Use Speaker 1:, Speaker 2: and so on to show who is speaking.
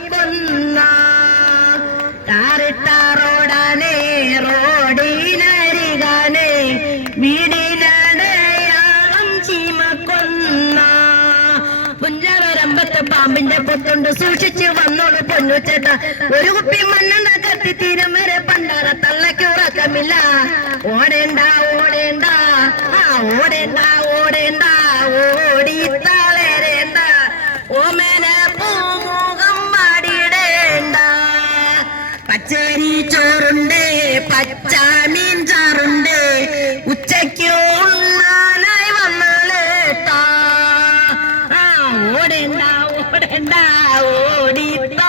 Speaker 1: ചീമക്കുന്ന ടാറിട്ടാറോടാണ് റോഡിനരികാനേ വീടിനടയാളം ചീമക്കുന്ന. പുഞ്ചവരമ്പത്ത് പാമ്പിന്റെ പൊത്തുണ്ട് സൂക്ഷിച്ചു വന്നോളൂ പൊന്നുച്ചേട്ട ഒരു കുപ്പി മണ്ണെണ്ണ കത്തി തീരം വരെ പണ്ടാറ തള്ളക്ക് ഉറക്കമില്ല. ഓടേണ്ട ഓടേണ്ട ആ ഓടേ പച്ചരി ചോറുണ്ട് പച്ചാമീൻ ചാറുണ്ട്. ഉച്ചയ്ക്ക് ഉണ്ണാനായി വന്നാലേട്ടാ ഓടേണ്ട ഓടേണ്ട ഓടിത്താ